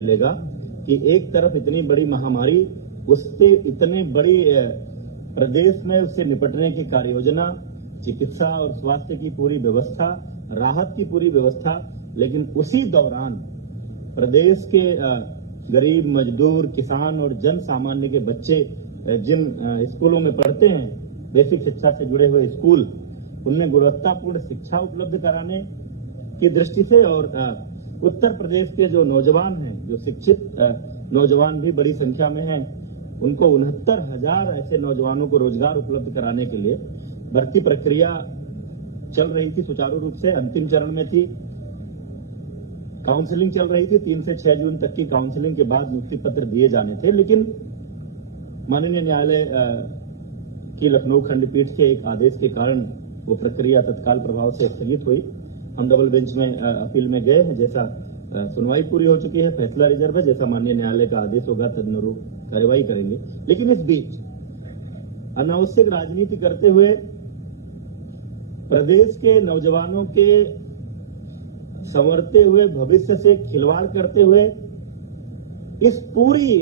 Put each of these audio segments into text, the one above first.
मिलेगा कि एक तरफ इतनी बड़ी महामारी, उससे इतने बड़ी प्रदेश में उससे निपटने की कार्य योजना, चिकित्सा और स्वास्थ्य की पूरी व्यवस्था, राहत की पूरी व्यवस्था, लेकिन उसी दौरान प्रदेश के गरीब, मजदूर, किसान और जन सामान्य के बच्चे जिन स्कूलों में पढ़ते हैं, बेसिक शिक्षा से जुड़े हुए स्कूल, उनमें गुणवत्तापूर्ण शिक्षा उपलब्ध कराने की दृष्टि से और उत्तर प्रदेश के जो नौजवान हैं, जो शिक्षित नौजवान भी बड़ी संख्या में हैं, उनको 69,000 ऐसे नौजवानों को रोजगार उपलब्ध कराने के लिए भर्ती प्रक्रिया चल रही थी, सुचारू रूप से अंतिम चरण में थी। काउंसलिंग चल रही थी, 3 से 6 जून तक की काउंसलिंग के बाद नियुक्ति पत्र दिए जाने थे, लेकिन माननीय न्यायालय की लखनऊ खंडपीठ के एक आदेश के कारण वो प्रक्रिया तत्काल प्रभाव से स्थगित हुई। हम डबल बेंच में अपील में गए हैं, जैसा सुनवाई पूरी हो चुकी है, फैसला रिजर्व है, जैसा माननीय न्यायालय का आदेश होगा तदनुरूप कार्रवाई करेंगे। लेकिन इस बीच अनावश्यक राजनीति करते हुए प्रदेश के नौजवानों के संवरते हुए भविष्य से खिलवाड़ करते हुए इस पूरी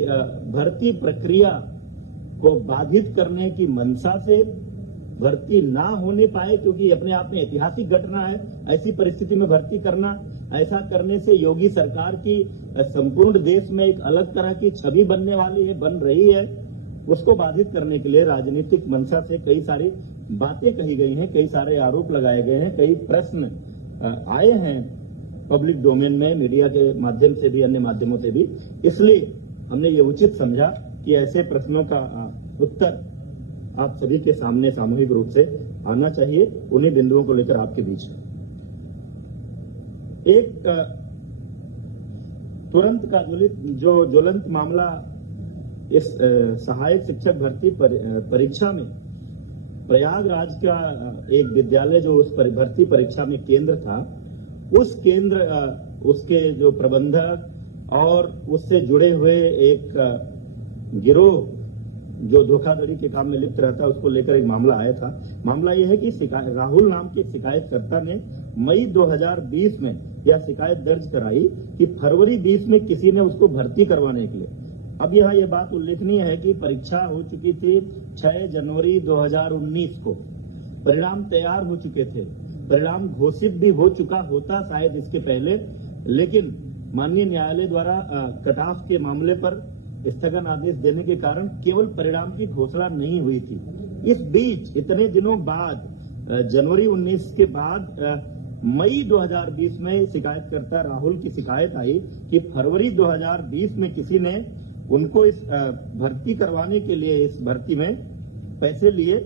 भर्ती प्रक्रिया को बाधित करने की मंशा से भर्ती ना होने पाए, क्योंकि अपने आप में ऐतिहासिक घटना है, ऐसी परिस्थिति में भर्ती करना, ऐसा करने से योगी सरकार की संपूर्ण देश में एक अलग तरह की छवि बनने वाली है, बन रही है। उसको बाधित करने के लिए राजनीतिक मंशा से कई सारी बातें कही गई हैं, कई सारे आरोप लगाए गए हैं, कई प्रश्न आए हैं पब्लिक डोमेन में, मीडिया के माध्यम से भी, अन्य माध्यमों से भी। इसलिए हमने ये उचित समझा कि ऐसे प्रश्नों का उत्तर आप सभी के सामने सामूहिक रूप से आना चाहिए। उन्हीं बिंदुओं को लेकर आपके बीच एक तुरंत का ज्वलंत मामला इस सहायक शिक्षक भर्ती परीक्षा में प्रयागराज का एक विद्यालय जो उस भर्ती परीक्षा में केंद्र था, उस केंद्र उसके जो प्रबंधक और उससे जुड़े हुए एक गिरोह जो धोखाधड़ी के काम में लिप्त रहता है, उसको लेकर एक मामला आया था। मामला यह है कि राहुल नाम के शिकायतकर्ता ने मई 2020 में यह शिकायत दर्ज कराई कि फरवरी 20 में किसी ने उसको भर्ती करवाने के लिए। अब यहाँ यह बात उल्लेखनीय है कि परीक्षा हो चुकी थी 6 जनवरी 2019 को, परिणाम तैयार हो चुके थे, परिणाम घोषित भी हो चुका होता शायद इसके पहले, लेकिन माननीय न्यायालय द्वारा कट ऑफ के मामले पर स्थगन आदेश देने के कारण केवल परिणाम की घोषणा नहीं हुई थी। इस बीच इतने दिनों बाद जनवरी 19 के बाद मई 2020 में शिकायतकर्ता राहुल की शिकायत आई कि फरवरी 2020 में किसी ने उनको इस भर्ती करवाने के लिए इस भर्ती में पैसे लिए।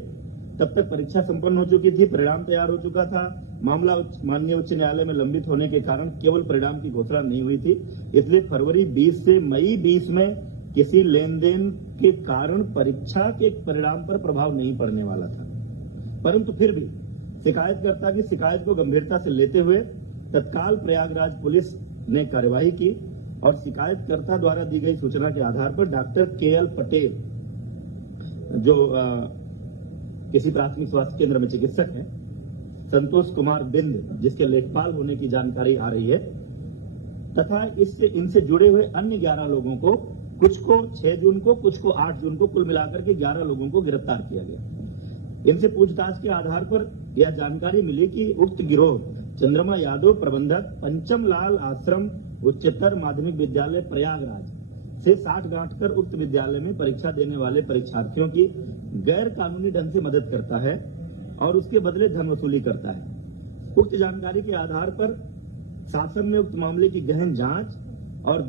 तब तक परीक्षा संपन्न हो चुकी थी, परिणाम तैयार हो चुका था। मामला माननीय उच्च न्यायालय में लंबित होने के कारण केवल परिणाम की घोषणा नहीं हुई थी। इसलिए फरवरी 20 से मई 20 में किसी लेन देन के कारण परीक्षा के परिणाम पर प्रभाव नहीं पड़ने वाला था। परंतु फिर भी शिकायतकर्ता की शिकायत को गंभीरता से लेते हुए तत्काल प्रयागराज पुलिस ने कार्यवाही की और शिकायतकर्ता द्वारा दी गई सूचना के आधार पर डॉक्टर KL पटेल, जो किसी प्राथमिक स्वास्थ्य केंद्र में चिकित्सक हैं, संतोष कुमार बिंद जिसके लेखपाल होने की जानकारी आ रही है, तथा इनसे जुड़े हुए अन्य 11 लोगों को, कुछ को 6 जून को, कुछ को 8 जून को, कुल मिलाकर के 11 लोगों को गिरफ्तार किया गया। इनसे पूछताछ के आधार पर यह जानकारी मिली कि उक्त गिरोह चंद्रमा यादव, प्रबंधक, पंचम लाल आश्रम उच्चतर माध्यमिक विद्यालय प्रयागराज से 60 गांठ कर उक्त विद्यालय में परीक्षा देने वाले परीक्षार्थियों की गैर कानूनी ढंग से मदद करता है और उसके बदले धन वसूली करता है। उक्त जानकारी के आधार पर शासन ने उक्त मामले की गहन जांच और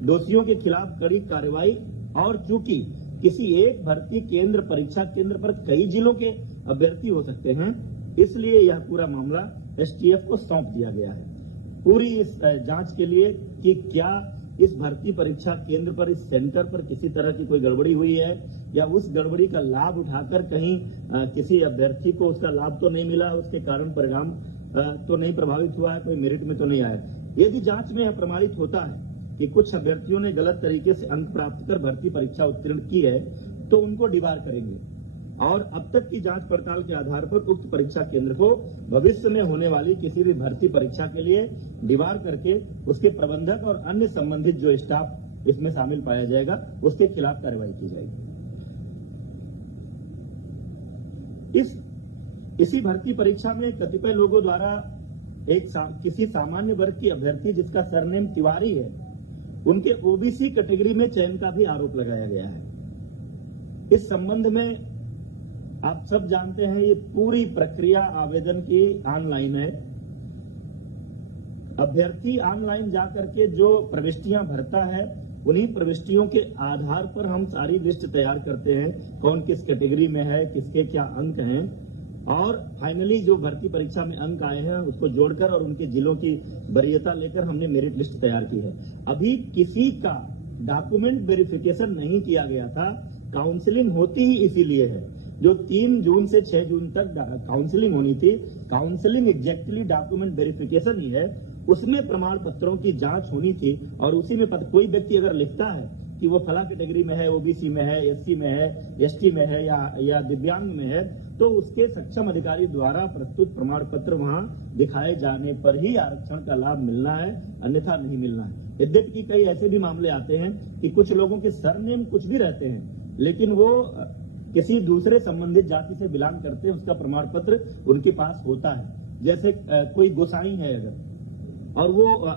दोषियों के खिलाफ कड़ी कार्रवाई, और चूंकि किसी एक भर्ती केंद्र, परीक्षा केंद्र पर कई जिलों के अभ्यर्थी हो सकते हैं, इसलिए यह पूरा मामला STF को सौंप दिया गया है पूरी इस जांच के लिए कि क्या इस भर्ती परीक्षा केंद्र पर, इस सेंटर पर किसी तरह की कोई गड़बड़ी हुई है या उस गड़बड़ी का लाभ उठाकर कहीं किसी अभ्यर्थी को उसका लाभ तो नहीं मिला, उसके कारण परिणाम तो नहीं प्रभावित हुआ है, कोई मेरिट में तो नहीं आया। यदि जांच में यह प्रमाणित होता है कि कुछ अभ्यर्थियों ने गलत तरीके से अंक प्राप्त कर भर्ती परीक्षा उत्तीर्ण की है, तो उनको डिबार करेंगे और अब तक की जांच पड़ताल के आधार पर उक्त परीक्षा केंद्र को भविष्य में होने वाली किसी भी भर्ती परीक्षा के लिए डिबार करके उसके प्रबंधक और अन्य संबंधित जो स्टाफ इसमें शामिल पाया जाएगा उसके खिलाफ कार्रवाई की जाएगी। इसी भर्ती परीक्षा में कतिपय लोगों द्वारा किसी सामान्य वर्ग की अभ्यर्थी जिसका सरनेम तिवारी है उनके ओबीसी कैटेगरी में चयन का भी आरोप लगाया गया है। इस संबंध में आप सब जानते हैं ये पूरी प्रक्रिया आवेदन की ऑनलाइन है। अभ्यर्थी ऑनलाइन जाकर के जो प्रविष्टियां भरता है उन्हीं प्रविष्टियों के आधार पर हम सारी लिस्ट तैयार करते हैं, कौन किस कैटेगरी में है, किसके क्या अंक हैं, और फाइनली जो भर्ती परीक्षा में अंक आए हैं उसको जोड़कर और उनके जिलों की वरीयता लेकर हमने मेरिट लिस्ट तैयार की है। अभी किसी का डॉक्यूमेंट वेरिफिकेशन नहीं किया गया था। काउंसलिंग होती ही इसीलिए है, जो 3 जून से 6 जून तक काउंसलिंग होनी थी। काउंसलिंग एग्जैक्टली डॉक्यूमेंट वेरिफिकेशन ही है, उसमें प्रमाण पत्रों की जांच होनी थी। और उसी में कोई व्यक्ति अगर लिखता है कि वो फला कैटेगरी में है, ओबीसी में है, एससी में है, एसटी में है या दिव्यांग में है, तो उसके सक्षम अधिकारी द्वारा प्रस्तुत प्रमाण पत्र वहां दिखाए जाने पर ही आरक्षण का लाभ मिलना है, अन्यथा नहीं मिलना है। यद्यपि कि कई ऐसे भी मामले आते हैं कि कुछ लोगों के सरनेम कुछ भी रहते हैं लेकिन वो किसी दूसरे संबंधित जाति से बिलोंग करते हैं, उसका प्रमाण पत्र उनके पास होता है। जैसे कोई गोसाई है अगर, और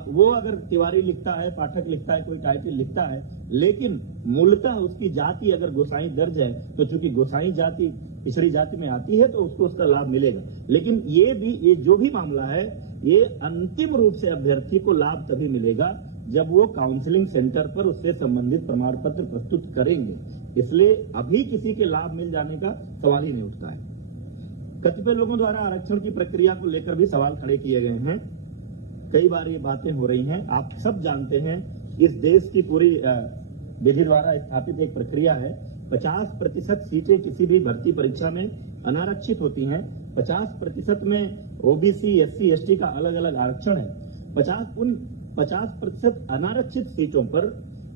वो अगर तिवारी लिखता है, पाठक लिखता है, कोई टाइटल लिखता है, लेकिन मूलतः उसकी जाति अगर गोसाई दर्ज है तो चूंकि गोसाई जाति पिछड़ी जाति में आती है तो उसको उसका लाभ मिलेगा। लेकिन ये जो भी मामला है ये अंतिम रूप से अभ्यर्थी को लाभ तभी मिलेगा जब वो काउंसलिंग सेंटर पर उससे संबंधित प्रमाण पत्र प्रस्तुत करेंगे। इसलिए अभी किसी के लाभ मिल जाने का सवाल ही नहीं उठता है। कतिपय लोगों द्वारा आरक्षण की प्रक्रिया को लेकर भी सवाल खड़े किए गए हैं। कई बार ये बातें हो रही हैं। आप सब जानते हैं इस देश की पूरी विधि द्वारा स्थापित एक प्रक्रिया है। 50% सीटें किसी भी भर्ती परीक्षा में अनारक्षित होती हैं। 50% में ओबीसी, एससी, एसटी का अलग अलग आरक्षण है। 50% अनारक्षित सीटों पर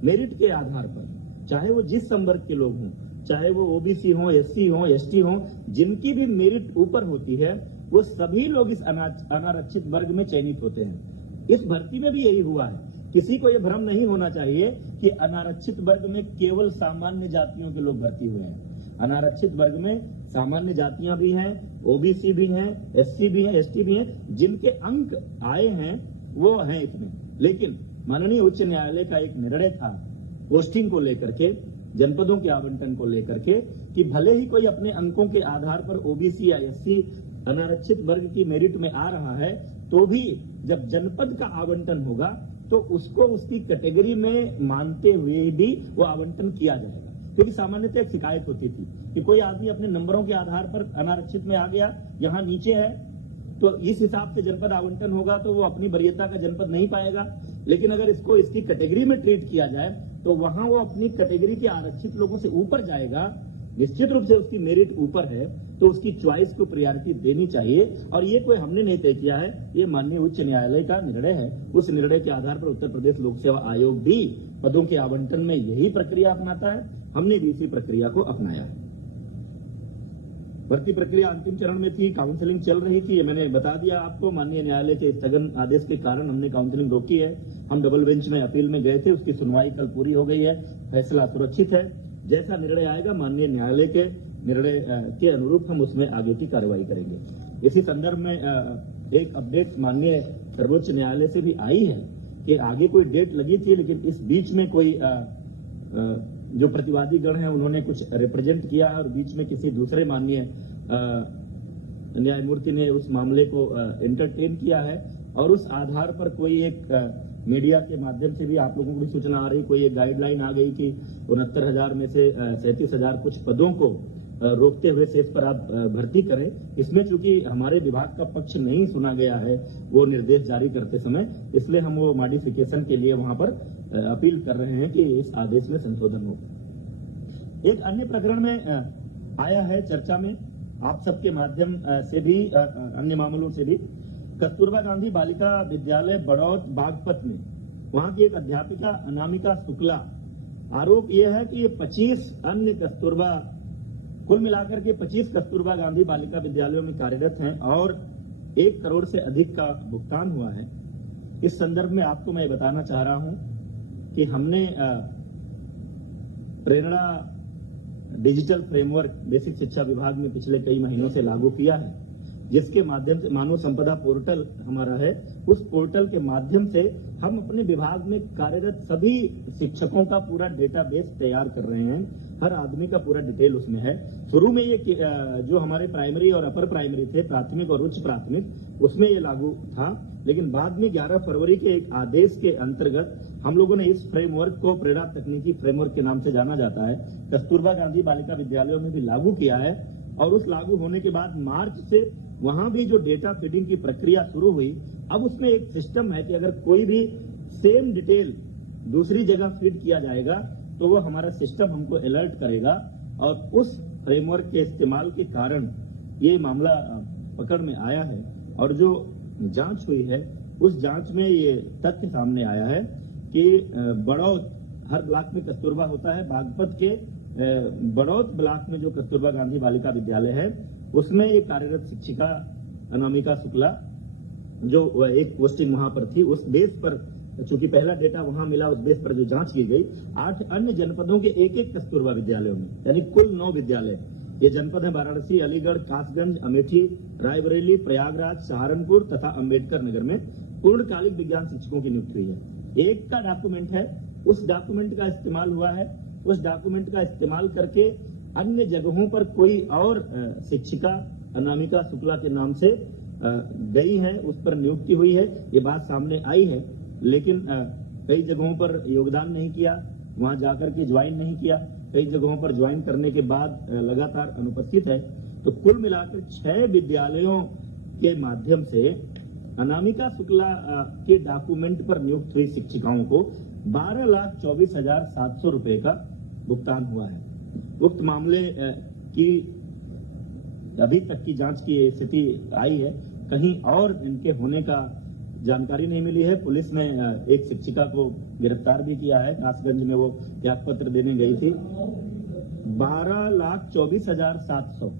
मेरिट के आधार पर, चाहे वो जिस संवर्ग के लोग हों, चाहे वो ओबीसी हों, एससी हों, एसटी हों, जिनकी भी मेरिट ऊपर होती है वो सभी लोग इस अनारक्षित वर्ग में चयनित होते हैं। इस भर्ती में भी यही हुआ है। किसी को यह भ्रम नहीं होना चाहिए कि अनारक्षित वर्ग में केवल सामान्य जातियों के लोग भर्ती हुए हैं। अनारक्षित वर्ग में सामान्य जातियां भी हैं, ओबीसी भी हैं, एससी भी हैं, एसटी भी हैं। जिनके अंक आए हैं वो हैं इसमें। लेकिन माननीय उच्च न्यायालय का एक निर्णय था पोस्टिंग को लेकर के, जनपदों के आवंटन को लेकर के, कि भले ही कोई अपने अंकों के आधार पर ओबीसी या एससी अनारक्षित वर्ग की मेरिट में आ रहा है तो भी जब जनपद का आवंटन होगा तो उसको उसकी कैटेगरी में मानते हुए भी वो आवंटन किया जाएगा। क्योंकि सामान्यतः एक शिकायत होती थी कि कोई आदमी अपने नंबरों के आधार पर अनारक्षित में आ गया, यहाँ नीचे है, तो इस हिसाब से जनपद आवंटन होगा तो वो अपनी वरीयता का जनपद नहीं पाएगा। लेकिन अगर इसको इसकी कैटेगरी में ट्रीट किया जाए तो वहां वो अपनी कैटेगरी के आरक्षित लोगों से ऊपर जाएगा। निश्चित रूप से उसकी मेरिट ऊपर है तो उसकी च्वाइस को प्रायोरिटी देनी चाहिए। और ये कोई हमने नहीं तय किया है, ये माननीय उच्च न्यायालय का निर्णय है। उस निर्णय के आधार पर उत्तर प्रदेश लोक सेवा आयोग भी पदों के आवंटन में यही प्रक्रिया अपनाता है। हमने भी इसी प्रक्रिया को अपनाया है। भर्ती प्रक्रिया अंतिम चरण में थी, काउंसलिंग चल रही थी, ये मैंने बता दिया आपको। माननीय न्यायालय के स्थगन आदेश के कारण हमने काउंसलिंग रोकी है। हम डबल बेंच में अपील में गए थे, उसकी सुनवाई कल पूरी हो गई है। फैसला सुरक्षित है। जैसा निर्णय आएगा माननीय न्यायालय के निर्णय के अनुरूप हम उसमें आगे की कार्रवाई करेंगे। इसी संदर्भ में एक अपडेट माननीय सर्वोच्च न्यायालय से भी आई है कि आगे कोई डेट लगी थी, लेकिन इस बीच में कोई जो प्रतिवादी गण है उन्होंने कुछ रिप्रेजेंट किया है और बीच में किसी दूसरे माननीय न्यायमूर्ति ने उस मामले को एंटरटेन किया है। और उस आधार पर कोई एक मीडिया के माध्यम से भी आप लोगों को भी सूचना आ रही, कोई एक गाइडलाइन आ गई कि 69,000 में से 37,000 कुछ पदों को रोकते हुए शेष पर आप भर्ती करें। इसमें चूंकि हमारे विभाग का पक्ष नहीं सुना गया है वो निर्देश जारी करते समय, इसलिए हम वो मॉडिफिकेशन के लिए वहां पर अपील कर रहे हैं कि इस आदेश में संशोधन हो। एक अन्य प्रकरण में आया है चर्चा में आप सबके माध्यम से भी, अन्य मामलों से भी, कस्तूरबा गांधी बालिका विद्यालय बड़ौद बागपत में वहां की एक अध्यापिका अनामिका शुक्ला, आरोप यह है कि ये 25 अन्य कस्तूरबा कुल मिलाकर के 25 कस्तूरबा गांधी बालिका विद्यालयों में कार्यरत हैं और 1 करोड़ से अधिक का भुगतान हुआ है। इस संदर्भ में आपको मैं बताना चाह रहा हूं कि हमने प्रेरणा डिजिटल फ्रेमवर्क बेसिक शिक्षा विभाग में पिछले कई महीनों से लागू किया है, जिसके माध्यम से मानव संपदा पोर्टल हमारा है। उस पोर्टल के माध्यम से हम अपने विभाग में कार्यरत सभी शिक्षकों का पूरा डेटाबेस तैयार कर रहे हैं। हर आदमी का पूरा डिटेल उसमें है। शुरू में ये जो हमारे प्राइमरी और अपर प्राइमरी थे, प्राथमिक और उच्च प्राथमिक, उसमें ये लागू था, लेकिन बाद में 11 फरवरी के एक आदेश के अंतर्गत हम लोगों ने इस फ्रेमवर्क को प्रेरणा तकनीकी फ्रेमवर्क के नाम से जाना जाता है, कस्तूरबा गांधी बालिका विद्यालयों में भी लागू किया है। और उस लागू होने के बाद मार्च से वहां भी जो डेटा फीडिंग की प्रक्रिया शुरू हुई, अब उसमें एक सिस्टम है कि अगर कोई भी सेम डिटेल दूसरी जगह फीड किया जाएगा तो वो हमारा सिस्टम हमको अलर्ट करेगा। और उस फ्रेमवर्क के इस्तेमाल के कारण ये मामला पकड़ में आया है। और जो जांच हुई है उस जांच में ये तथ्य सामने आया है कि बड़ौत, हर ब्लॉक में कस्तूरबा होता है, बागपत के बड़ौत ब्लॉक में जो कस्तूरबा गांधी बालिका विद्यालय है उसमें एक कार्यरत शिक्षिका अनामिका शुक्ला, जो एक पोस्टिंग वहां पर थी, उस बेस पर चूंकि पहला डेटा वहां मिला, उस बेस पर जो जांच की गई, 8 अन्य जनपदों के एक कस्तूरबा विद्यालयों में, यानी कुल 9 विद्यालय। ये जनपद है वाराणसी, अलीगढ़, कासगंज, अमेठी, रायबरेली, प्रयागराज, सहारनपुर तथा अंबेडकर नगर में पूर्णकालिक विज्ञान शिक्षकों की नियुक्ति हुई है। एक का डॉक्यूमेंट है, उस डॉक्यूमेंट का इस्तेमाल हुआ है। उस डॉक्यूमेंट का इस्तेमाल करके अन्य जगहों पर कोई और शिक्षिका अनामिका शुक्ला के नाम से गई है, उस पर नियुक्ति हुई है, ये बात सामने आई है। लेकिन कई जगहों पर योगदान नहीं किया, वहां जाकर के ज्वाइन नहीं किया, कई जगहों पर ज्वाइन करने के बाद लगातार अनुपस्थित है। तो कुल मिलाकर 6 विद्यालयों के माध्यम से अनामिका शुक्ला के डॉक्यूमेंट पर नियुक्त हुई शिक्षिकाओं को 12,24,700 रुपए का भुगतान हुआ है। उक्त मामले की अभी तक की जांच की स्थिति आई है, कहीं और इनके होने का जानकारी नहीं मिली है। पुलिस ने एक शिक्षिका को गिरफ्तार भी किया है, कासगंज में वो त्यागपत्र देने गई थी। 12,24,700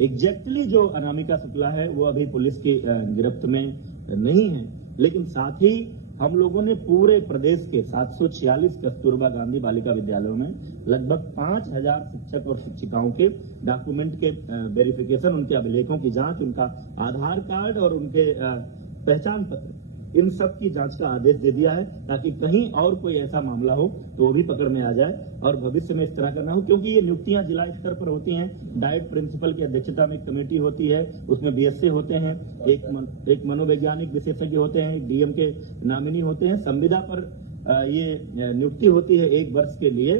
एग्जैक्टली जो अनामिका शुक्ला है वो अभी पुलिस की गिरफ्त में नहीं है। लेकिन साथ ही हम लोगों ने पूरे प्रदेश के 746 कस्तूरबा गांधी बालिका विद्यालयों में लगभग 5,000 शिक्षक और शिक्षिकाओं के डॉक्यूमेंट के वेरिफिकेशन, उनके अभिलेखों की जांच, उनका आधार कार्ड और उनके पहचान पत्र, इन सब की जांच का आदेश दे दिया है, ताकि कहीं और कोई ऐसा मामला हो तो वो भी पकड़ में आ जाए और भविष्य में इस तरह का ना हो। क्योंकि ये नियुक्तियां जिला स्तर पर होती हैं, डाइट प्रिंसिपल की अध्यक्षता में एक कमेटी होती है, उसमें बीएससी होते हैं, एक मनोवैज्ञानिक विशेषज्ञ होते हैं, एक डीएम के नामिनी होते हैं। संविदा पर ये नियुक्ति होती है 1 वर्ष के लिए।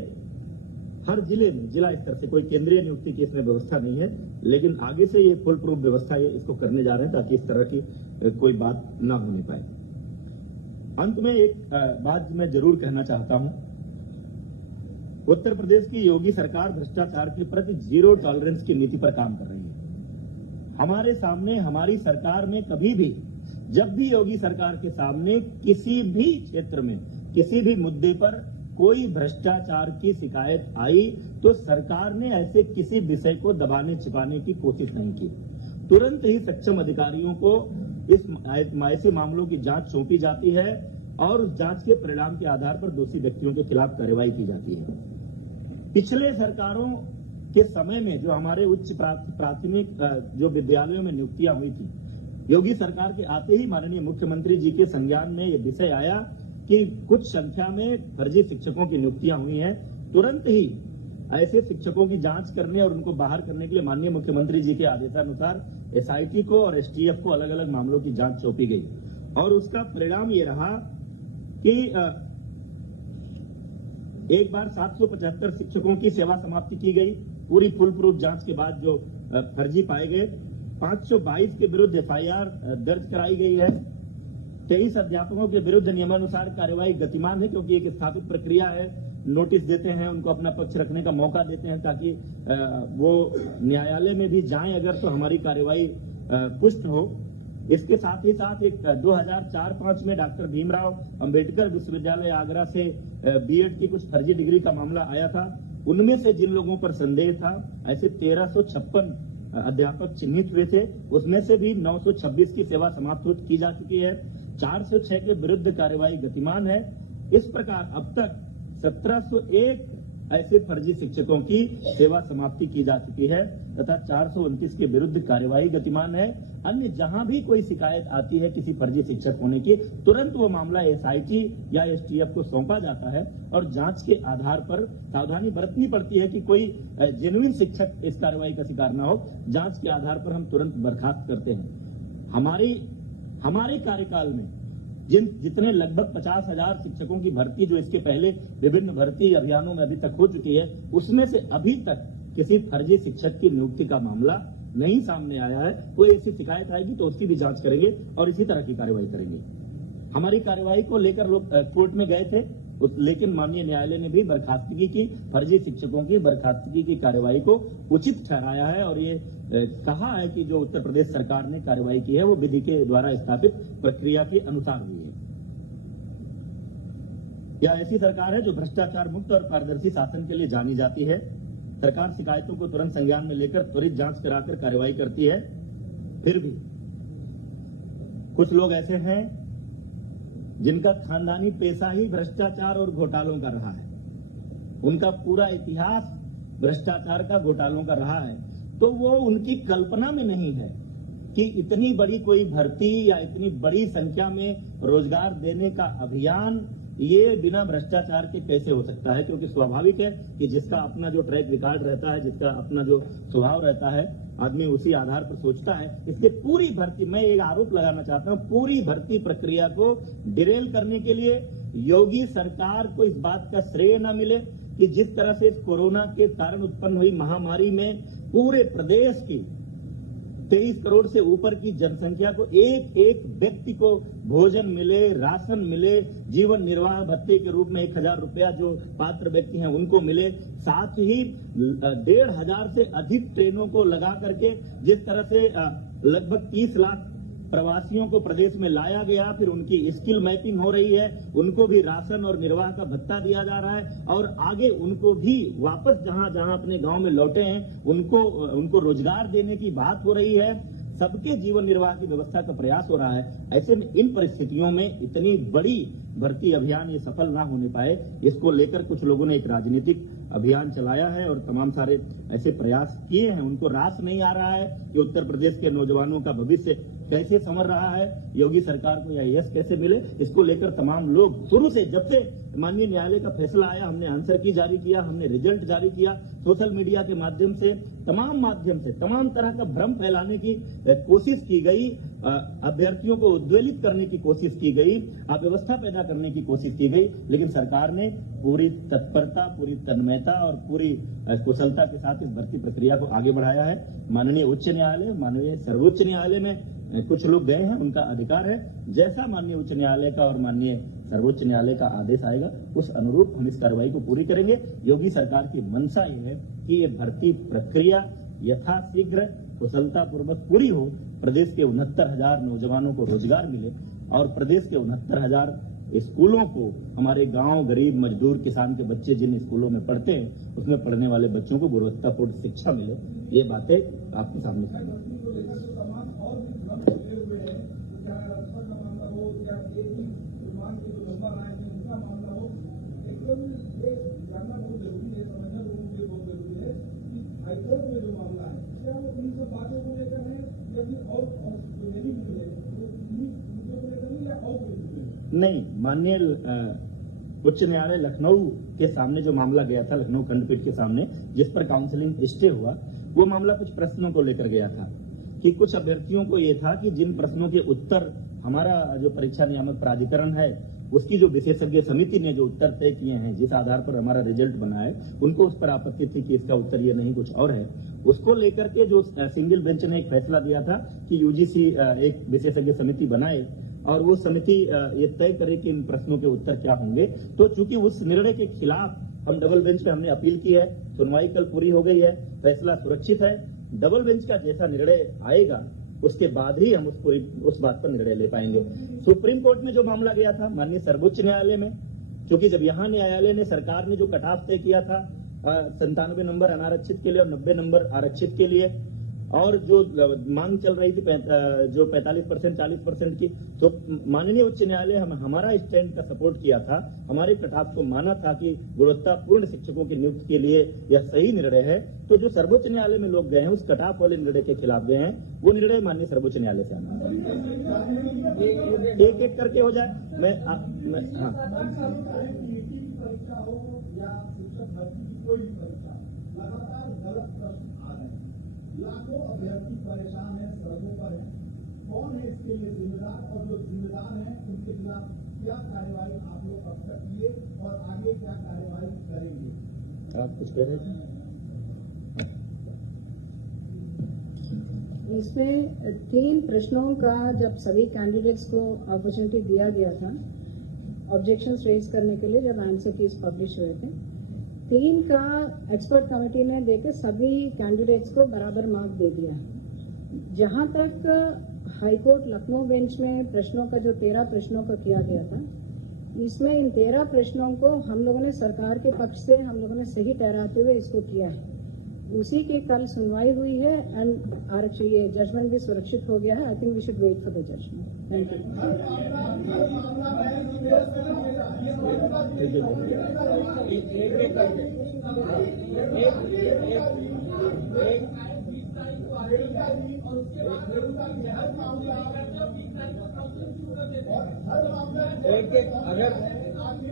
हर जिले में जिला स्तर से कोई केंद्रीय नियुक्ति की इसमें व्यवस्था नहीं है, लेकिन आगे से ये फुल प्रूफ व्यवस्था ये इसको करने जा रहे हैं ताकि इस तरह की कोई बात ना होने पाए। अंत में एक बात मैं जरूर कहना चाहता हूं, उत्तर प्रदेश की योगी सरकार भ्रष्टाचार के प्रति जीरो टॉलरेंस की नीति पर काम कर रही है। हमारे सामने, हमारी सरकार में कभी भी, जब भी योगी सरकार के सामने किसी भी क्षेत्र में, किसी भी मुद्दे पर कोई भ्रष्टाचार की शिकायत आई तो सरकार ने ऐसे किसी विषय को दबाने छिपाने की कोशिश नहीं की। तुरंत ही सक्षम अधिकारियों को ऐसे मामलों की जांच सौंपी जाती है और उस जांच के परिणाम के आधार पर दोषी व्यक्तियों के खिलाफ कार्रवाई की जाती है। पिछले सरकारों के समय में जो हमारे उच्च प्राथमिक जो विद्यालयों में नियुक्तियां हुई थी, योगी सरकार के आते ही माननीय मुख्यमंत्री जी के संज्ञान में यह विषय आया कि कुछ संख्या में फर्जी शिक्षकों की नियुक्तियां हुई हैं। तुरंत ही ऐसे शिक्षकों की जांच करने और उनको बाहर करने के लिए माननीय मुख्यमंत्री जी के आदेशानुसार एसआईटी को और एसटीएफ को अलग अलग मामलों की जांच सौंपी गई और उसका परिणाम ये रहा कि एक बार 775 शिक्षकों की सेवा समाप्ति की गई। पूरी फुल प्रूफ जांच के बाद जो फर्जी पाए गए, 522 के विरुद्ध एफआईआर दर्ज कराई गई है। 23 अध्यापकों के विरुद्ध नियमानुसार कार्यवाही गतिमान है, क्योंकि एक स्थापित प्रक्रिया है। नोटिस देते हैं, उनको अपना पक्ष रखने का मौका देते हैं ताकि वो न्यायालय में भी जाएं अगर तो हमारी कार्यवाही पुष्ट हो। इसके साथ ही साथ एक 2004-05 में डॉक्टर भीमराव अंबेडकर विश्वविद्यालय आगरा से बीएड की कुछ फर्जी डिग्री का मामला आया था। उनमें से जिन लोगों पर संदेह था, ऐसे 1356 अध्यापक चिन्हित हुए थे, उसमें से भी 926 की सेवा समाप्त की जा चुकी है। 406 के विरुद्ध कार्रवाई गतिमान है। इस प्रकार अब तक 1701 ऐसे फर्जी शिक्षकों की सेवा समाप्ति की जा चुकी है तथा 429 के विरुद्ध कार्यवाही गतिमान है। अन्य जहां भी कोई शिकायत आती है किसी फर्जी शिक्षक होने की, तुरंत वो मामला एसआईटी या एसटीएफ को सौंपा जाता है और जांच के आधार पर सावधानी बरतनी पड़ती है कि कोई जेन्युइन शिक्षक इस कार्रवाई का शिकार न हो। जांच के आधार पर हम तुरंत बर्खास्त करते हैं। हमारे कार्यकाल में जितने लगभग 50,000 शिक्षकों की भर्ती जो इसके पहले विभिन्न भर्ती अभियानों में अभी तक हो चुकी है, उसमें से अभी तक किसी फर्जी शिक्षक की नियुक्ति का मामला नहीं सामने आया है। कोई ऐसी शिकायत आएगी तो उसकी भी जांच करेंगे और इसी तरह की कार्रवाई करेंगे। हमारी कार्रवाई को लेकर लोग कोर्ट में गए थे, लेकिन माननीय न्यायालय ने भी बर्खास्तगी की, फर्जी शिक्षकों की बर्खास्तगी की कार्रवाई को उचित ठहराया है और ये कहा है कि जो उत्तर प्रदेश सरकार ने कार्रवाई की है वो विधि के द्वारा स्थापित प्रक्रिया के अनुसार हुई है। यह ऐसी सरकार है जो भ्रष्टाचार मुक्त और पारदर्शी शासन के लिए जानी जाती है। सरकार शिकायतों को तुरंत संज्ञान में लेकर त्वरित जांच कराकर कार्रवाई करती है। फिर भी कुछ लोग ऐसे हैं जिनका खानदानी पेशा ही भ्रष्टाचार और घोटालों का रहा है। उनका पूरा इतिहास भ्रष्टाचार का, घोटालों का रहा है। तो वो उनकी कल्पना में नहीं है कि इतनी बड़ी कोई भर्ती या इतनी बड़ी संख्या में रोजगार देने का अभियान ये बिना भ्रष्टाचार के कैसे हो सकता है। क्योंकि स्वाभाविक है कि जिसका अपना जो ट्रैक रिकॉर्ड रहता है, जिसका अपना जो स्वभाव रहता है, आदमी उसी आधार पर सोचता है। इसके पूरी भर्ती, मैं एक आरोप लगाना चाहता हूं, पूरी भर्ती प्रक्रिया को डिरेल करने के लिए योगी सरकार को इस बात का श्रेय न मिले कि जिस तरह से कोरोना के कारण उत्पन्न हुई महामारी में पूरे प्रदेश की 23 करोड़ से ऊपर की जनसंख्या को एक एक व्यक्ति को भोजन मिले, राशन मिले, जीवन निर्वाह भत्ते के रूप में 1,000 रुपया जो पात्र व्यक्ति हैं उनको मिले, साथ ही 1,500 से अधिक ट्रेनों को लगा करके जिस तरह से लगभग 30 लाख प्रवासियों को प्रदेश में लाया गया, फिर उनकी स्किल मैपिंग हो रही है, उनको भी राशन और निर्वाह का भत्ता दिया जा रहा है और आगे उनको भी वापस जहां जहां अपने गांव में लौटे हैं उनको रोजगार देने की बात हो रही है। सबके जीवन निर्वाह की व्यवस्था का प्रयास हो रहा है। ऐसे में इन परिस्थितियों में इतनी बड़ी भर्ती अभियान ये सफल ना होने पाए, इसको लेकर कुछ लोगों ने एक राजनीतिक अभियान चलाया है और तमाम सारे ऐसे प्रयास किए हैं। उनको रास नहीं आ रहा है कि उत्तर प्रदेश के नौजवानों का भविष्य कैसे संवर रहा है, योगी सरकार को यह यश कैसे मिले। इसको लेकर तमाम लोग शुरू से, जब से माननीय न्यायालय का फैसला आया, हमने आंसर की जारी किया, हमने रिजल्ट जारी किया, सोशल मीडिया के माध्यम से तमाम तरह का भ्रम फैलाने की कोशिश की गई, अभ्यर्थियों को उद्वेलित करने की कोशिश की गई, अव्यवस्था पैदा करने की कोशिश की गई, लेकिन सरकार ने पूरी तत्परता, पूरी तन्मयता और पूरी कुशलता के साथ इस भर्ती प्रक्रिया को आगे बढ़ाया है। माननीय उच्च न्यायालय, माननीय सर्वोच्च न्यायालय में कुछ लोग गए हैं, उनका अधिकार है। जैसा माननीय उच्च न्यायालय का और माननीय सर्वोच्च न्यायालय का आदेश आएगा उस अनुरूप हम इस कार्रवाई को पूरी करेंगे। योगी सरकार की मंशा ये है कि ये भर्ती प्रक्रिया यथाशीघ्र कुशलतापूर्वक पूरी हो, प्रदेश के 69,000 नौजवानों को रोजगार मिले और प्रदेश के 69,000 स्कूलों को, हमारे गांव, गरीब, मजदूर, किसान के बच्चे जिन स्कूलों में पढ़ते हैं उसमें पढ़ने वाले बच्चों को गुणवत्तापूर्ण शिक्षा मिले। ये बातें आपके सामने नहीं, माननीय उच्च न्यायालय लखनऊ के सामने जो मामला गया था, लखनऊ खंडपीठ के सामने, जिस पर काउंसलिंग स्टे हुआ, वो मामला कुछ प्रश्नों को लेकर गया था कि कुछ अभ्यर्थियों को ये था कि जिन प्रश्नों के उत्तर हमारा जो परीक्षा नियामक प्राधिकरण है उसकी जो विशेषज्ञ समिति ने जो उत्तर तय किए हैं, जिस आधार पर हमारा रिजल्ट बना है, उनको उस पर आपत्ति थी कि इसका उत्तर ये नहीं कुछ और है। उसको लेकर के जो सिंगल बेंच ने एक फैसला दिया था कि यूजीसी एक विशेषज्ञ समिति बनाए और वो समिति ये तय करे कि इन प्रश्नों के उत्तर क्या होंगे। तो चूंकि उस निर्णय के खिलाफ हम डबल बेंच पे हमने अपील की है, सुनवाई कल पूरी हो गई है, फैसला सुरक्षित है। डबल बेंच का जैसा निर्णय आएगा उसके बाद ही हम उस बात पर निर्णय ले पाएंगे। सुप्रीम कोर्ट में जो मामला गया था माननीय सर्वोच्च न्यायालय में, क्योंकि जब यहाँ न्यायालय ने, सरकार ने जो कट ऑफ तय किया था 97 नंबर अनारक्षित के लिए और 90 नंबर आरक्षित के लिए, और जो मांग चल रही थी जो 45% 40% की, तो माननीय उच्च न्यायालय हमारा स्टैंड का सपोर्ट किया था, हमारे कटाफ को माना था कि गुणवत्तापूर्ण शिक्षकों की नियुक्ति के लिए यह सही निर्णय है। तो जो सर्वोच्च न्यायालय में लोग गए हैं उस कटाफ वाले निर्णय के खिलाफ गए हैं, वो निर्णय माननीय सर्वोच्च न्यायालय से आना। एक एक करके हो जाए। मैं हाँ, लाखों अभ्यर्थी परेशान है, सड़कों पर है, कौन है इसके लिए जिम्मेदार, और जो जिम्मेदार हैं उनके खिलाफ क्या कार्यवाही आप लोग अब तक किए और आगे क्या कार्यवाही करेंगे? आप कुछ कह रहे थे? इसमें 3 प्रश्नों का जब सभी कैंडिडेट्स को अपॉर्चुनिटी दिया गया था ऑब्जेक्शंस रेज करने के लिए, जब आंसर कीज पब्लिश हुए थे, 3 का एक्सपर्ट कमेटी ने देकर सभी कैंडिडेट्स को बराबर मार्क दे दिया है। जहां तक हाईकोर्ट लखनऊ बेंच में प्रश्नों का जो 13 प्रश्नों का किया गया था, इसमें इन 13 प्रश्नों को हम लोगों ने सरकार के पक्ष से हम लोगों ने सही ठहराते हुए इसको किया है। उसी की कल सुनवाई हुई है एंड आरक्षण ये जजमेंट भी सुरक्षित हो गया है। I think we should wait for the judgment. Thank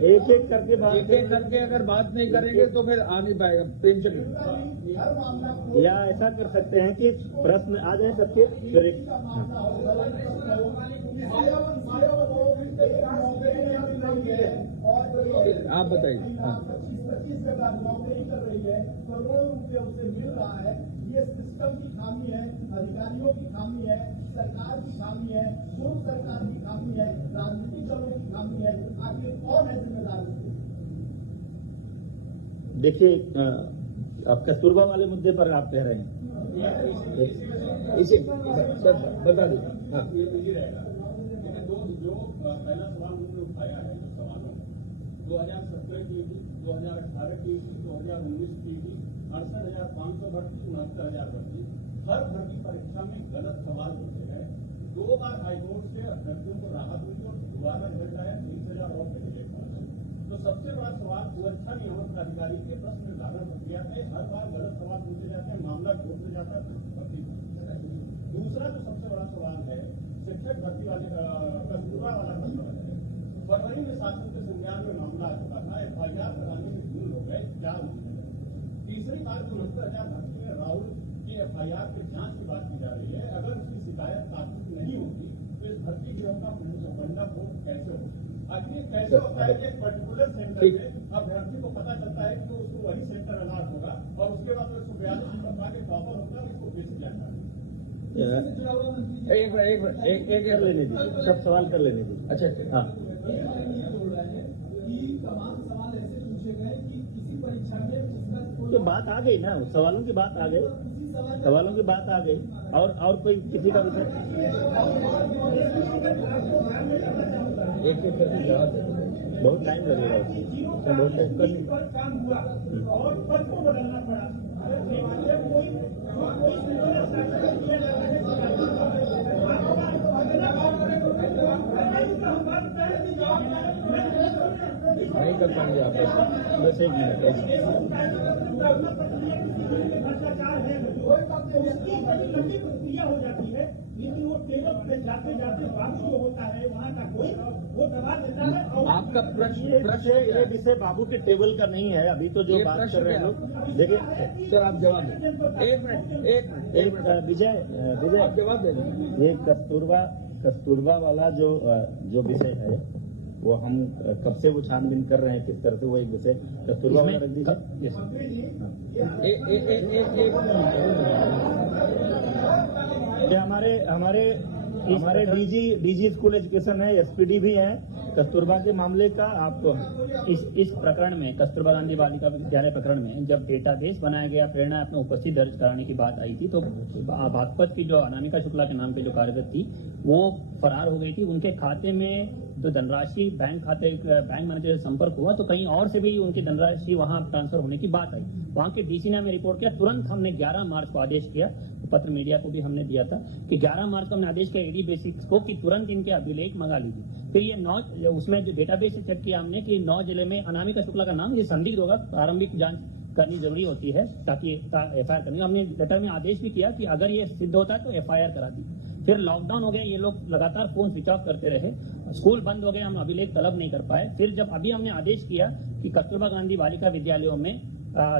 एक एक करके अगर बात नहीं करेंगे तो फिर आ नहीं पाएगा। प्रेमचंद, या ऐसा कर सकते हैं कि प्रश्न आ जाए सबके, फिर एक आप बताइए। हाँ, 25-25 नौकरी कर रही है, करोड़ों रुपये उसे मिल रहा है। ये सिस्टम की खामी है, अधिकारियों की खामी है, सरकार की खामी है, पूर्व सरकार की खामी है, राजनीतिक दलों की खामी है। आखिर कौन है जिम्मेदार? देखिए, आप कस्तूरबा वाले मुद्दे पर आप कह रहे हैं, इसे बता दीजिए। हाँ, जो पहला सवाल उन्होंने उठाया है, जो सवालों 2017 की, 2018 की, 2019 की 68,500 भर्ती, 69,000 भर्ती। हर भर्ती परीक्षा में गलत सवाल पूछे गए। 2 बार हाईकोर्ट से अभ्यर्थियों को राहत मिली और दोबारा रिजल्ट आया 30,000 और कैंडिडेट पास। तो सबसे बड़ा सवाल सुरक्षा नियामक प्राधिकारी के प्रश्न निर्धारण प्रक्रिया में हर बार गलत सवाल पूछे जाते हैं, मामला कोर्ट में जाता है, भर्ती। दूसरा जो सबसे बड़ा सवाल है शिक्षक भर्ती वाले कस्तूरबा वाला प्रश्न है। फरवरी में शासन के संज्ञान में मामला आ चुका था, FIR कराने में जून हो गए, क्या तीसरी बार 69,000 भर्ती में राहुल की FIR के जांच की बात की जा रही है। अगर उसकी शिकायत तात्विक नहीं होती तो इस भर्ती गिरोह का भंडाफोड़ कैसे होगा? आखिर ये कैसे होता है कि एक पर्टिकुलर सेंटर में अभ्यर्थी को पता चलता है कि उसको वही सेंटर अलॉट होगा और उसके बाद 142 नंबर पा के टॉपर होता है, उसको बेसिक जानकारी। एक कर लेने दीजिए, सब सवाल कर लेने दीजिए। अच्छा, हाँ, तमाम सवाल ऐसे पूछे गए कि किसी परीक्षा में तो बात आ गई ना, सवालों की बात आ गई, सवालों की बात आ गई। और कोई किसी का विषय एक करके जवाब दे। बहुत टाइम लगेगा उसमें, बहुत टाइम करनी। काम हुआ और पद को बदलना पड़ा। नहीं कर पाएंगे आप। बस 1 मिनट। भ्रष्टाचार है, उसकी लंबी प्रक्रिया हो जाती है, लेकिन वो टेबल पे जाते जाते बाबू जो होता है वहाँ का कोई वो दबा देता है। और आपका ये विषय बाबू के टेबल का नहीं है। अभी तो जो बात कर रहे हैं लोग, देखिए सर, आप जवाब दें। एक मिनट विजय आप जवाब दे दें। ये कस्तूरबा वाला जो विषय है वो हम कब से वो छानबीन कर रहे हैं, किस तरह से वो एक विषय कस्तूरबा वाला रख दीजिए। हमारे डीजी स्कूल एजुकेशन है, SPD भी हैं कस्तूरबा के मामले का। आपको इस प्रकरण में, कस्तूरबा गांधी बालिका विद्यालय प्रकरण में जब डेटाबेस बनाया गया, प्रेरणा ऐप में उपस्थित दर्ज कराने की बात आई थी, तो बागपत की जो अनामिका शुक्ला के नाम पे जो कार्यरत थी वो फरार हो गई थी। उनके खाते में जो धनराशि बैंक मैनेजर से संपर्क हुआ तो कहीं और से भी उनकी धनराशि वहां ट्रांसफर होने की बात आई। वहां के डीसी ने हमें रिपोर्ट किया, तुरंत हमने 11 मार्च को आदेश किया, पत्र मीडिया को भी हमने दिया था कि 11 मार्च को हमने आदेश किया एडी बेसिक्स को कि तुरंत इनके अभिलेख मंगा लीजिए। फिर ये 9 उसमें जो डेटाबेस से चेक किया हमने कि 9 जिले में अनामिका शुक्ला का नाम ये संदिग्ध होगा, प्रारंभिक जांच करनी जरूरी होती है ताकि एफआईआर करनी। हमने लेटर में आदेश भी किया कि अगर ये सिद्ध होता है तो एफआईआर करा दी। फिर लॉकडाउन हो गया, ये लोग लगातार फोन स्विच ऑफ करते रहे, स्कूल बंद हो गए, हम अभिलेख तलब नहीं कर पाए। फिर जब अभी हमने आदेश किया कि कस्तूरबा गांधी बालिका विद्यालयों में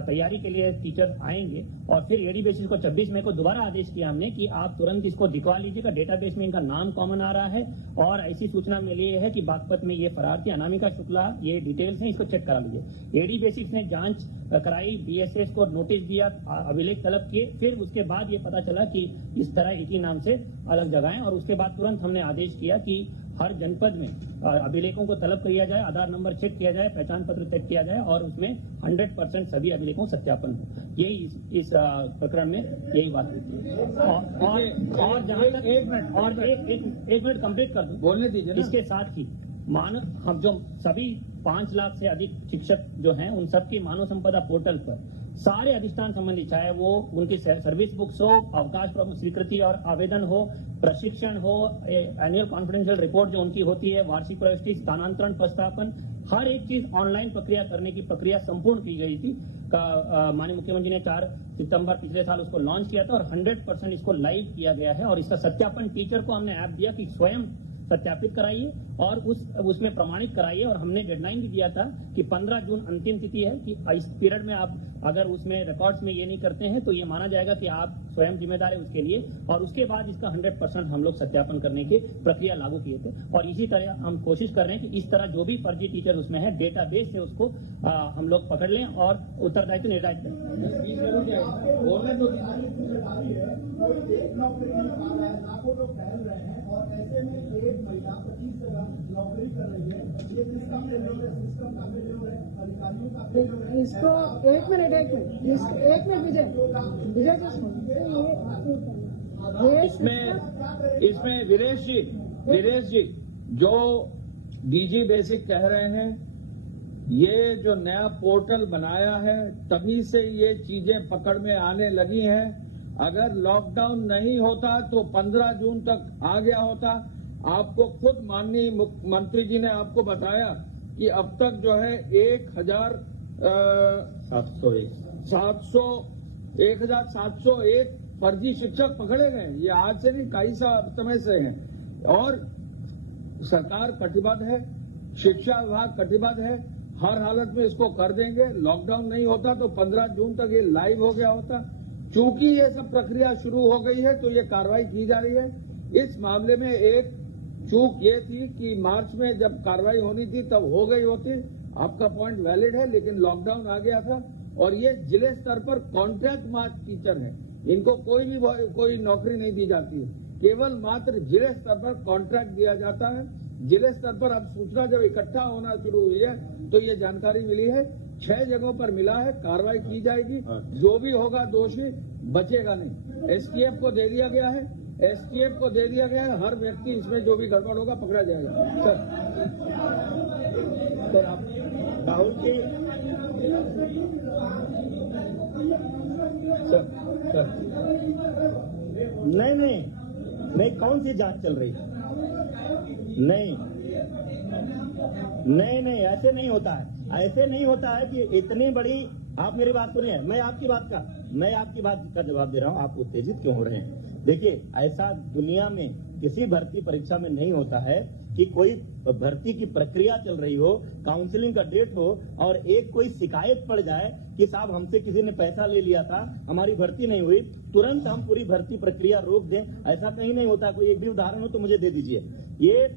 तैयारी के लिए टीचर्स आएंगे और फिर एडी बेसिस को 26 मई को दोबारा आदेश किया हमने कि आप तुरंत इसको दिखवा लीजिएगा, डेटाबेस में इनका नाम कॉमन आ रहा है और ऐसी सूचना मिली है कि बागपत में ये फरार थी, अनामिका शुक्ला, ये डिटेल्स हैं, इसको चेक करा लीजिए। एडी बेसिक्स ने जांच कराई, बीएसएस को नोटिस दिया, अभिलेख तलब किए, फिर उसके बाद ये पता चला कि इस तरह इसी नाम से अलग जगह है और उसके बाद तुरंत हमने आदेश किया कि हर जनपद में अभिलेखों को तलब किया जाए, आधार नंबर चेक किया जाए, पहचान पत्र चेक किया जाए और उसमें 100% सभी अभिलेखों सत्यापन हो। यही इस प्रकरण में यही बात हुई थी। और जहां तक एक मिनट कंप्लीट कर दूं, बोलने दीजिए ना। इसके साथ ही हम जो सभी 5 लाख से अधिक शिक्षक जो हैं उन सबकी मानव संपदा पोर्टल पर सारे अधिष्ठान संबंधी, चाहे वो उनकी सर्विस बुक्स हो, अवकाश स्वीकृति और आवेदन हो, प्रशिक्षण हो, एनुअल कॉन्फिडेंशियल रिपोर्ट जो उनकी होती है, वार्षिक प्रविष्टि, स्थानांतरण प्रस्तापन, हर एक चीज ऑनलाइन प्रक्रिया करने की प्रक्रिया संपूर्ण की गई थी। माननीय मुख्यमंत्री ने 4 सितंबर पिछले साल उसको लॉन्च किया था और 100% इसको लाइव किया गया है और इसका सत्यापन टीचर को हमने ऐप दिया कि स्वयं सत्यापित कराइए और उसमें प्रमाणित कराइए। और हमने डेडलाइन भी दिया था कि 15 जून अंतिम तिथि है कि इस पीरियड में आप अगर उसमें रिकॉर्ड्स में ये नहीं करते हैं तो ये माना जाएगा कि आप स्वयं जिम्मेदार है उसके लिए। और उसके बाद इसका 100% हम लोग सत्यापन करने की प्रक्रिया लागू किए थे और इसी तरह हम कोशिश कर रहे हैं कि इस तरह जो भी फर्जी टीचर उसमें है डेटाबेस से उसको हम लोग पकड़ लें और उत्तरदायित्व निर्धारित करें। बोलने दो। कोई एक नौकरी नहीं पा रहा है, लाखों लोग टहल रहे हैं और ऐसे में एक महिला 25 जगह नौकरी कर रही है। ये सिस्टम का फेल्योर है, अधिकारियों का फेल्योर है। इसको एक मिनट विजय इसमें वीरेश जी जो डीजी बेसिक कह रहे हैं, ये जो नया पोर्टल बनाया है तभी से ये चीजें पकड़ में आने लगी हैं। अगर लॉकडाउन नहीं होता तो 15 जून तक आ गया होता। आपको खुद माननीय मुख्यमंत्री जी ने आपको बताया कि अब तक जो है 1701 फर्जी शिक्षक पकड़े गए। ये आज से नहीं, कई समय से हैं और सरकार कटिबद्ध है, शिक्षा विभाग कटिबद्ध है, हर हालत में इसको कर देंगे। लॉकडाउन नहीं होता तो 15 जून तक ये लाइव हो गया होता। चूंकि ये सब प्रक्रिया शुरू हो गई है तो ये कार्रवाई की जा रही है। इस मामले में एक चूक ये थी कि मार्च में जब कार्रवाई होनी थी तब हो गई होती। आपका पॉइंट वैलिड है, लेकिन लॉकडाउन आ गया था और ये जिले स्तर पर कॉन्ट्रैक्ट मार्च टीचर हैं, इनको कोई नौकरी नहीं दी जाती है, केवल मात्र जिले स्तर पर कॉन्ट्रैक्ट दिया जाता है। जिले स्तर पर अब सूचना जब इकट्ठा होना शुरू हुई है तो ये जानकारी मिली है, 6 जगहों पर मिला है, कार्रवाई की जाएगी। जो भी होगा दोषी बचेगा नहीं। एसटीएफ को दे दिया गया है, हर व्यक्ति इसमें जो भी गड़बड़ होगा पकड़ा जाएगा। सर आप राहुल के सर नहीं, कौन सी जांच चल रही है? नहीं, ऐसे नहीं होता है कि इतनी बड़ी। आप मेरी बात सुनिए, मैं आपकी बात का जवाब दे रहा हूं। आप उत्तेजित क्यों हो रहे हैं? देखिए, ऐसा दुनिया में किसी भर्ती परीक्षा में नहीं होता है कि कोई भर्ती की प्रक्रिया चल रही हो, काउंसलिंग का डेट हो और एक कोई शिकायत पड़ जाए कि साहब हमसे किसी ने पैसा ले लिया था, हमारी भर्ती नहीं हुई, तुरंत हम पूरी भर्ती प्रक्रिया रोक दें। ऐसा कहीं नहीं होता। कोई एक भी उदाहरण हो तो मुझे दे दीजिए। ये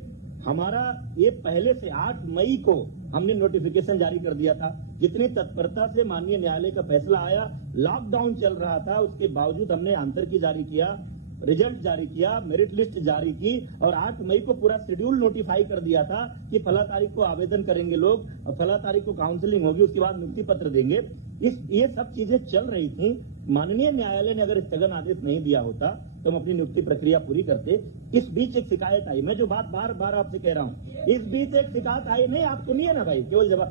पहले से 8 मई को हमने नोटिफिकेशन जारी कर दिया था। जितनी तत्परता से माननीय न्यायालय का फैसला आया, लॉकडाउन चल रहा था, उसके बावजूद हमने आंतर की जारी किया, रिजल्ट जारी किया, मेरिट लिस्ट जारी की और 8 मई को पूरा शेड्यूल नोटिफाई कर दिया था कि फला तारीख को आवेदन करेंगे लोग और फला तारीख को काउंसलिंग होगी, उसके बाद नियुक्ति पत्र देंगे। ये सब चीजें चल रही थी। माननीय न्यायालय ने अगर स्थगन आदेश नहीं दिया होता तो हम अपनी नियुक्ति प्रक्रिया पूरी करते। इस बीच एक शिकायत आई, मैं जो बात बार बार आपसे कह रहा हूं, इस बीच एक शिकायत आई, नहीं आप सुनिए ना भाई, केवल जवाब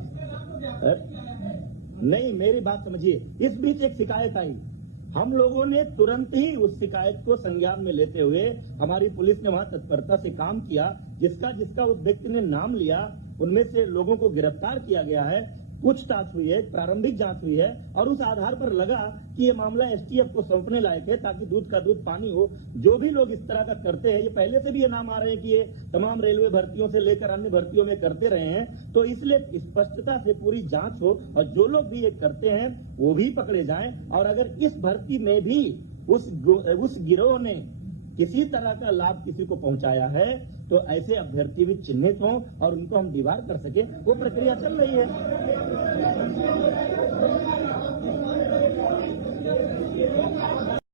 नहीं, मेरी बात समझिए। इस बीच एक शिकायत आई, हम लोगों ने तुरंत ही उस शिकायत को संज्ञान में लेते हुए हमारी पुलिस ने वहां तत्परता से काम किया। जिसका जिसका उस व्यक्ति ने नाम लिया उनमें से लोगों को गिरफ्तार किया गया है, पूछताछ हुई है, प्रारंभिक जांच हुई है और उस आधार पर लगा कि ये मामला एसटीएफ को सौंपने लायक है ताकि दूध का दूध पानी हो। जो भी लोग इस तरह का करते हैं, ये पहले से भी ये नाम आ रहे हैं कि ये तमाम रेलवे भर्तियों से लेकर अन्य भर्तियों में करते रहे हैं, तो इसलिए स्पष्टता से पूरी जांच हो और जो लोग भी ये करते हैं वो भी पकड़े जाएं। और अगर इस भर्ती में भी उस गिरोह ने किसी तरह का लाभ किसी को पहुंचाया है तो ऐसे अभ्यर्थी भी चिन्हित हों और उनको हम दीवार कर सके, वो प्रक्रिया चल रही है।